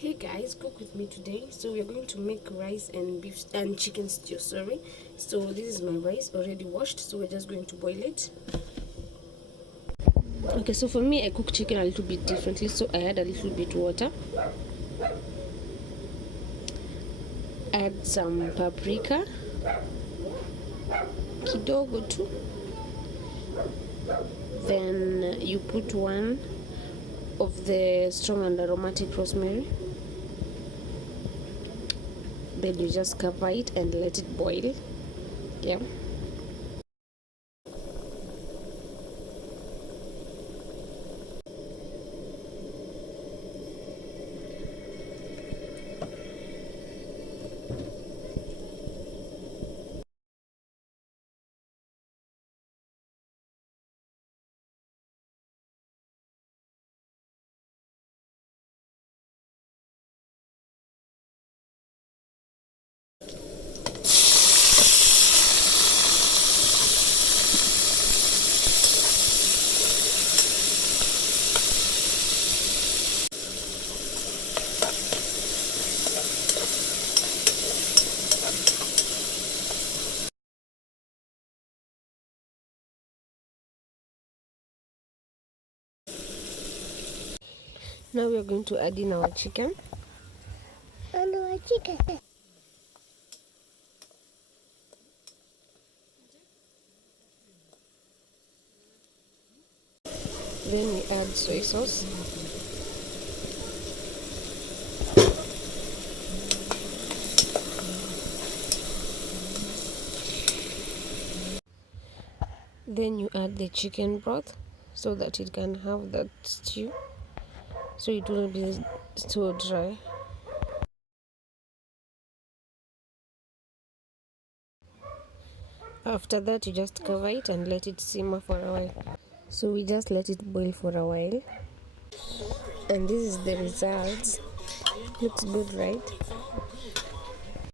Hey guys, cook with me today. So we're going to make rice and beef and chicken stew. So this is my rice already washed, so we're just going to boil it. Okay, so for me I cook chicken a little bit differently. So I add a little bit water, add some paprika kidogo tu, then you put one of the strong and aromatic rosemary, then you just cover it and let it boil. Yeah. Now we are going to add in our chicken. And our chicken. Then we add soy sauce. Then you add the chicken broth so that it can have that stew, so it won't be so dry. After that, you just cover it and let it simmer for a while. So we just let it boil for a while, and this is the results. Looks good, right?